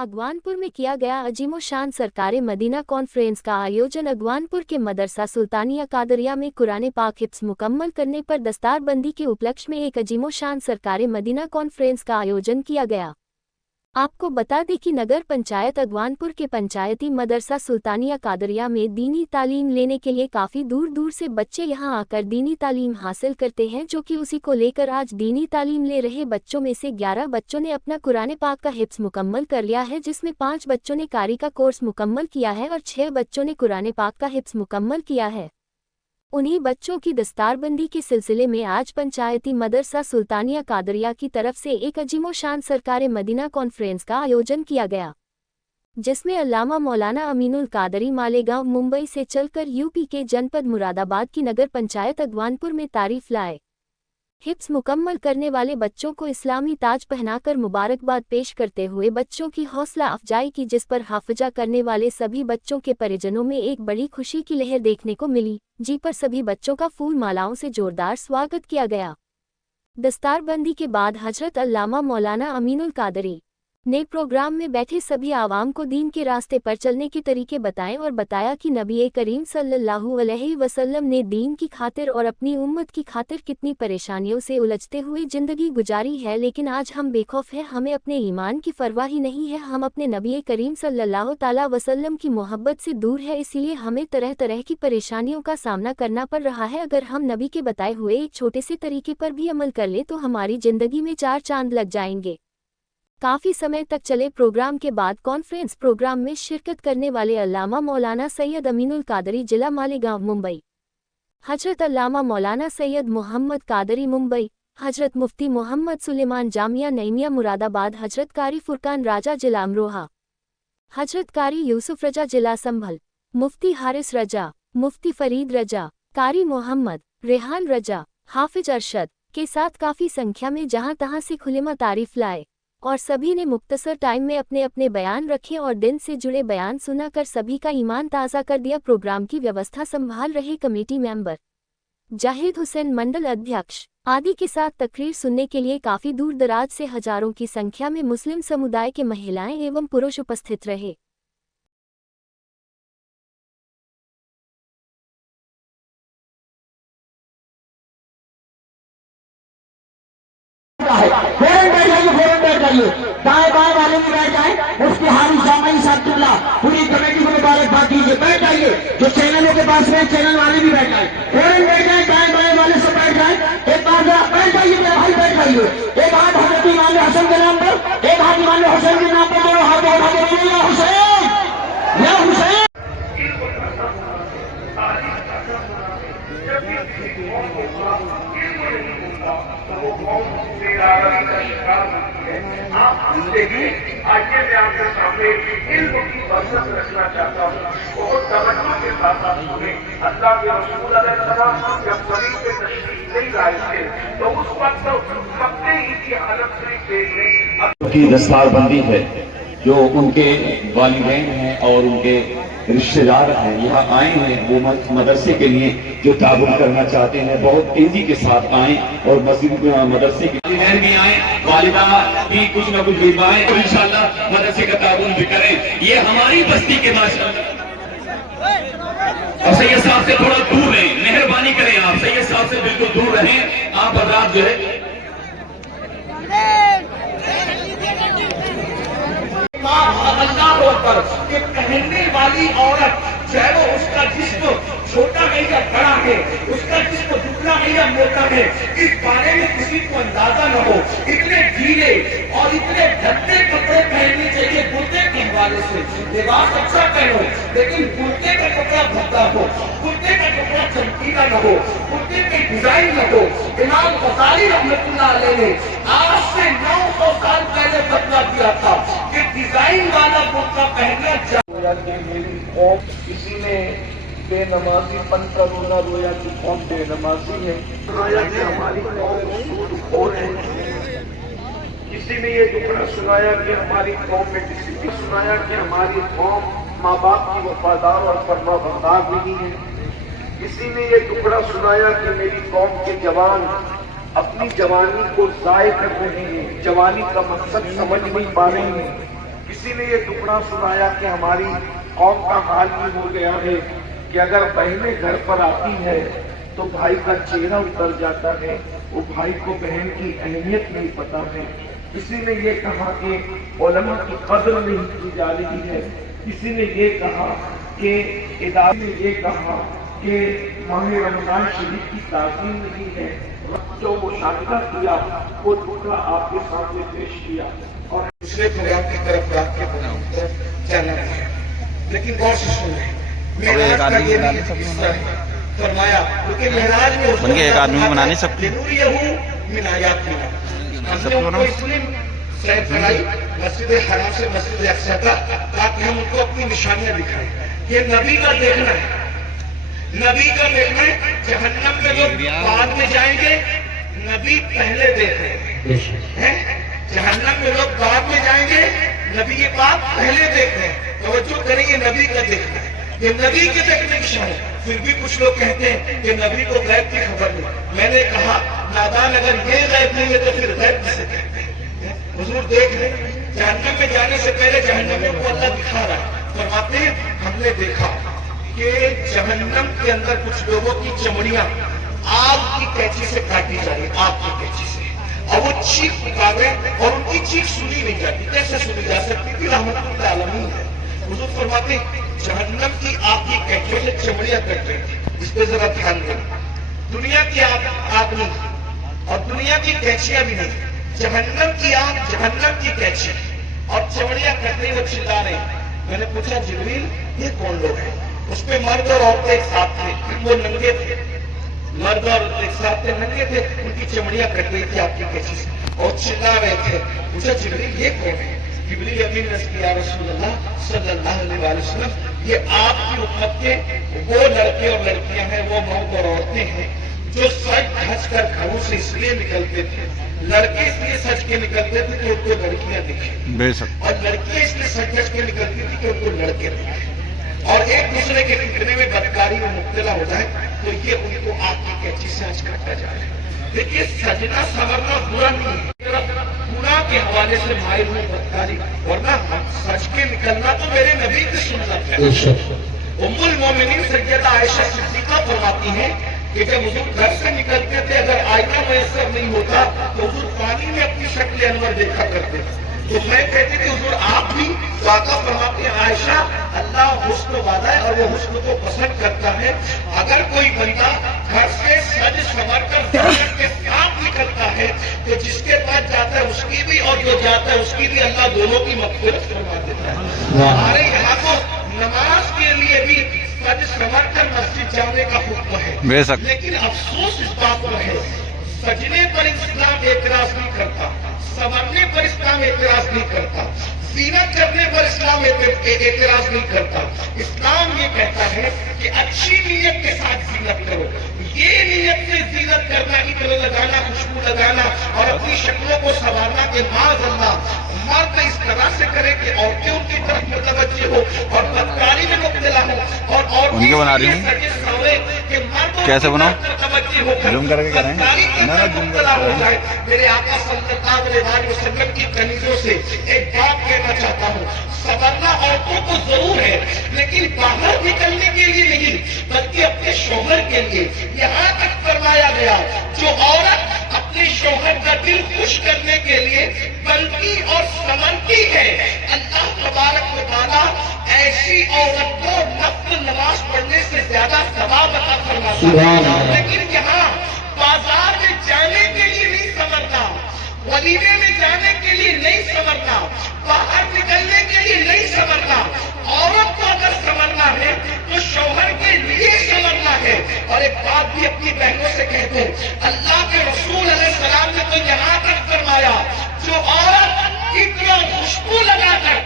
अगवानपुर में किया गया अजीमोशान सरकारे मदीना कॉन्फ्रेंस का आयोजन। अगवानपुर के मदरसा सुल्तानिया कादरिया में कुरान पाक हिफ्ज़ मुकम्मल करने पर दस्तारबंदी के उपलक्ष्य में एक अजीमोशान सरकारे मदीना कॉन्फ्रेंस का आयोजन किया गया। आपको बता दें कि नगर पंचायत अगवानपुर के पंचायती मदरसा सुल्तानिया कादरिया में दीनी तालीम लेने के लिए काफ़ी दूर दूर से बच्चे यहां आकर दीनी तालीम हासिल करते हैं, जो कि उसी को लेकर आज दीनी तालीम ले रहे बच्चों में से 11 बच्चों ने अपना कुरान पाक का हिफ्ज़ मुकम्मल कर लिया है, जिसमें 5 बच्चों ने कारी का कोर्स मुकम्मल किया है और 6 बच्चों ने कुरान पाक का हिफ्ज़ मुकम्मल किया है। उन्हीं बच्चों की दस्तारबंदी के सिलसिले में आज पंचायती मदरसा सुल्तानिया कादरिया की तरफ से एक अजीमोशान सरकारे मदीना कॉन्फ्रेंस का आयोजन किया गया, जिसमें अल्लामा मौलाना अमीनुल कादरी मालेगांव मुंबई से चलकर यूपी के जनपद मुरादाबाद की नगर पंचायत अगवानपुर में तारीफ लाए। हिफ्ज़ मुकम्मल करने वाले बच्चों को इस्लामी ताज पहनाकर मुबारकबाद पेश करते हुए बच्चों की हौसला अफजाई की, जिस पर हाफिजा करने वाले सभी बच्चों के परिजनों में एक बड़ी खुशी की लहर देखने को मिली, जी पर सभी बच्चों का फूल मालाओं से जोरदार स्वागत किया गया। दस्तारबंदी के बाद हजरत अल्लामा मौलाना अमीनुल कादरी ने प्रोग्राम में बैठे सभी आवाम को दीन के रास्ते पर चलने के तरीके बताएं और बताया कि नबी करीम सल्लल्लाहु अलैहि वसल्लम ने दीन की खातिर और अपनी उम्मत की खातिर कितनी परेशानियों से उलझते हुए ज़िंदगी गुजारी है, लेकिन आज हम बेखौफ हैं, हमें अपने ईमान की परवाह ही नहीं है, हम अपने नबी करीम सल्लल्लाहु ताला वसल्लम की मोहब्बत से दूर है, इसीलिए हमें तरह तरह की परेशानियों का सामना करना पड़ रहा है। अगर हम नबी के बताए हुए एक छोटे से तरीके पर भी अमल कर ले तो हमारी ज़िंदगी में 4 चांद लग जाएंगे। काफ़ी समय तक चले प्रोग्राम के बाद कॉन्फ्रेंस प्रोग्राम में शिरकत करने वाले अल्लामा मौलाना सैयद अमीनुल कादरी जिला मालेगांव मुंबई, हजरत अल्लामा मौलाना सैयद मोहम्मद कादरी मुंबई, हजरत मुफ्ती मोहम्मद सुलेमान जामिया नईमिया मुरादाबाद, हजरत कारी फुरकान राजा जिला अमरोहा, हजरत कारी यूसुफ रजा जिला संभल, मुफ्ती हारिस रजा, मुफ्ती फरीद रजा, कारी मोहम्मद रेहान रजा, हाफिज अरशद के साथ काफ़ी संख्या में जहां तहां से खुलेमा तारीफ लाए और सभी ने मुख्तसर टाइम में अपने अपने बयान रखे और दिन से जुड़े बयान सुना कर सभी का ईमान ताज़ा कर दिया। प्रोग्राम की व्यवस्था संभाल रहे कमेटी मेंबर जाहिद हुसैन, मंडल अध्यक्ष आदि के साथ तकरीर सुनने के लिए काफ़ी दूर दराज से हजारों की संख्या में मुस्लिम समुदाय के महिलाएं एवं पुरुष उपस्थित रहे। दाएं बाएं वाले भी बैठ जाए, मुफ्ती हारिस जामिया सादुल्लाह पूरी कमेटी को मुबारकबाद दीजिए। बैठ जाइए, जो चैनलों के पास में चैनल वाले भी बैठ जाए, फौरन बैठ जाए, दाएं बाएं वाले सब बैठ जाए। एक बार बैठ जाइए मेरे भाई, बैठ जाइए। एक हाथ हजरत इमाम हसन के नाम पर, एक हाथ इमाम हुसैन के नाम पर, दोनों हाथ उठा के बोलिए या हुसैन या हुसैन। आइए मैं आपके सामने इल्म की बरकत रखना चाहता हूँ। बहुत तवज्जो के साथ सुनें। अल्लाह के रसूल अलैहिस्सलाम जब जमीन पे तशरीफ नहीं लाए थे तो उस वक्त मक्के की हालत से देखने की दस्तारबंदी है, जो उनके वालिदैन हैं और उनके रिश्तेदार हैं, यहाँ आए हैं वो मदरसे के लिए जो ताबुन करना चाहते हैं, बहुत तेजी के साथ आए और मस्जिद मदरसे के वालिदैन भी आए, वालिदा भी कुछ न कुछ भिजवाएं तो इंशाअल्लाह मदरसे का ताबुन भी करें। ये हमारी बस्ती के माशाअल्लाह। और सैयद साहब से थोड़ा दूर रहें, मेहरबानी करें, आप सैयद साहब से बिल्कुल दूर रहें। आप हजरात जो है कि पहनने वाली औरत चाहे वो उसका जिस्म छोटा है या बड़ा है, उसका जिस्म दुबला है या मोटा है, इस बारे में किसी को अंदाजा न हो। इतने ढीले और इतने ढकते कपड़े पहनने चाहिए कुर्ते के हवाले से। लिबास अच्छा पहनो, लेकिन कुर्ते का कपड़ा भद्दा हो, कुर्ते का कपड़ा चमकीला न हो, कुर्ते की डिजाइन न हो। इमाम गजाली रहमतुल्लाह अलैह ने आज से 900 साल पहले फतवा दिया था कि डिजाइन वाला कुर्ता पहनना चाहिए। मेरी कौम किसी ने बेनमाजी पन का रोना रोया कि कौन बेनमाजी है, सुनाया कि हमारी कौम और है। किसी ने ये दुखड़ा सुनाया कि हमारी कौम में, किसी ने सुनाया कि हमारी कौम माँ बाप की वफादार और फरमाबरदार नहीं है। किसी ने ये दुखड़ा सुनाया कि मेरी कौम के जवान अपनी जवानी को जाय कर रहे हैं, जवानी का मकसद समझ नहीं पा रहे हैं। کسی نے یہ ٹکڑا سنایا کہ ہماری قوم کا حال بھی ہو گیا ہے کہ اگر بہنیں گھر پر آتی ہے تو بھائی کا چہرہ اتر جاتا ہے، وہ بھائی کو بہن کی اہمیت نہیں پتا ہے۔ کسی نے یہ کہا کہ علماء کی قدر نہیں کی جا رہی ہے، کسی نے یہ کہا کہ ادارے نے یہ کہا کہ ماہ رمضان شریف کی تعظیم نہیں ہے۔ جو مشاہدہ کیا وہ ٹکڑا آپ کے سامنے پیش کیا اور دوسرے پروگرام کی طرف رات کے پروگرام کی طرف جانا ہے۔ لیکن غور سے سنیں، معراج کا یہ بھی حصہ ہے۔ فرمایا کیونکہ معراج میں بن کے ایک آدمی بنا نہیں سکتے، من آیاتنا، ہم نے ان کو اس لیے سیر کرائی مسجد حرام سے مسجد اقصی تک تاکہ ہم ان کو اپنی نشانیاں دکھائیں۔ یہ نبی کا دیکھنا ہے، نبی کا دیکھنا ہے۔ جہنم میں لوگ بعد میں جائیں گے، نبی پہلے دیکھ رہے ہیں۔ جہنم میں لوگ بعد میں جائیں گے، نبی پاک پہلے دیکھ رہے ہیں۔ توجہ کریں، یہ نبی کا دیکھنا ہے، یہ نبی کے دیکھنے کی شان ہے۔ پھر بھی کچھ لوگ کہتے ہیں کہ نبی کو غیب کی خبر نہیں۔ میں نے کہا نادان، اگر یہ غیب نہیں ہے تو پھر غیب کسے کہتے ہیں؟ حضور دیکھ رہے ہیں، جہنم میں جانے سے پہلے جہنم کو اللہ دکھا رہا ہے۔ فرماتے ہیں ہم نے دیکھا کہ جہنم کے اندر کچھ لوگوں کی چمڑیاں آگ کی قینچی سے کاٹی جا رہی، آگ کی قینچی سے، اور وہ چیخ پکار رہے اور ان کی چیخ سنی نہیں جاتی۔ کیسے سنی جا سکتی تھی؟ رحمت للعالمین ہے۔ حضور فرماتے ہیں جہنم کی آگ کی قینچیوں سے چمڑیاں کٹ رہی تھی۔ اس پہ ذرا دھیان دیں، دنیا کی آگ نہیں اور دنیا کی قینچیاں بھی نہیں، جہنم کی آگ، جہنم کی قینچی اور چمڑیاں کٹ رہی، وہ چلا رہے ہیں۔ میں نے پوچھا جبریل یہ کون لوگ ہیں؟ اس پہ مرد اور عورتیں ایک ساتھ تھے، وہ ننگے تھے، مرد اور عورتیں ایک ساتھ تھے، ننگے تھے، ان کی چمڑیاں کٹ رہی تھی آپ کی قینچی سے اور چلا رہے تھے۔ پوچھا جبریل یہ کون ہے؟ جبریل امین نے کہا یا رسول اللہ صلی اللہ علیہ وسلم، یہ آپ کی امت کے وہ لڑکے اور لڑکیاں ہیں، وہ مرد اور عورتیں ہیں جو سج دھج کر گھروں سے اس لیے نکلتے تھے، لڑکے اس لیے سج کے نکلتے تھے کہ ان کو لڑکیاں دکھیں، اور لڑکیاں اس لیے سج دھج کے نکلتی تھی کہ ان کو لڑکے دکھیں، اور ایک دوسرے کے فتنے میں بدکاری میں مبتلا ہو جائے تو یہ ان کو آگ کی قینچی سے آج کاٹا جائے۔ دیکھیے سجنا سنورنا برا نہیں ہے، گناہ کے حوالے سے مائل میں بدکاری، ورنہ سج کے نکلنا تو میرے نبی کی سنت ہے۔ ام المومنین سیدہ عائشہ صدیقہ فرماتی ہیں کہ جب حضور گھر سے نکلتے تھے، اگر آئینہ میسر نہیں ہوتا تو حضور پانی میں اپنی شکل انور دیکھا کرتے تھے۔ تو میں کہتی تھی حضور آپ بھی واقعہ فرماتے ہیں عائشہ اللہ حسن والا ہے اور وہ حسن کو پسند کرتا ہے۔ اگر کوئی بندہ گھر سے سج سنور کر زینت کے ساتھ نکلتا ہے تو جس کے پاس جاتا ہے اس کی بھی اور جو جاتا ہے اس کی بھی اللہ دونوں کی مغفرت فرما دیتا ہے۔ ہمارے یہاں کو نماز کے لیے بھی سج سنور کر مسجد جانے کا حکم ہے، لیکن افسوس اس بات پر ہے سجنے پر اسلام اعتراض نہیں کرتا، سنورنے پر اسلام اعتراض نہیں کرتا، زینت کرنے پر اسلام اعتراض نہیں کرتا۔ اسلام یہ کہتا ہے کہ اچھی نیت کے ساتھ زینت کرو، یہ نیت سے زینت کرنا، عطر لگانا، خوشبو لگانا اور اپنی شکلوں کو سنوارنا کہ معاذ اللہ مرد اس طرح سے کرے کہ عورتیں ان کی طرف متوجہ ہو اور بدکاری میں مبتلا ہو، اور عورتیں کیسے بناؤ؟ زوم کر کے کریں مبتلا ہو جائے۔ میرے آقا صلی اللہ علیہ وسلم کی کنیزوں سے ایک بات کہنا چاہتا ہوں، سنورنا عورتوں کو ضرور ہے لیکن باہر نکلنے کے لیے نہیں بلکہ اپنے شوہر کے لیے۔ یہاں تک فرمایا گیا جو عورت اپنے شوہر کا دل خوش کرنے کے لیے بنتی اور سنورتی ہے، اللہ تبارک و تعالیٰ ایسی عورت کو نفل نماز پڑھنے سے زیادہ ثواب عطا فرماتا ہے۔ لیکن یہاں بازار میں جانے کے لیے نہیں سنورنا، ولیمے میں جانے کے لیے نہیں سنورنا، باہر نکلنے کے لیے نہیں سنورنا۔ عورت کو اگر سنورنا ہے تو شوہر کے لیے سنورنا ہے۔ اور ایک بات بھی اپنی بہنوں سے کہتے ہیں، اللہ کے رسول علیہ السلام نے تو یہاں تک فرمایا جو عورت اتنا خوشبو لگا کر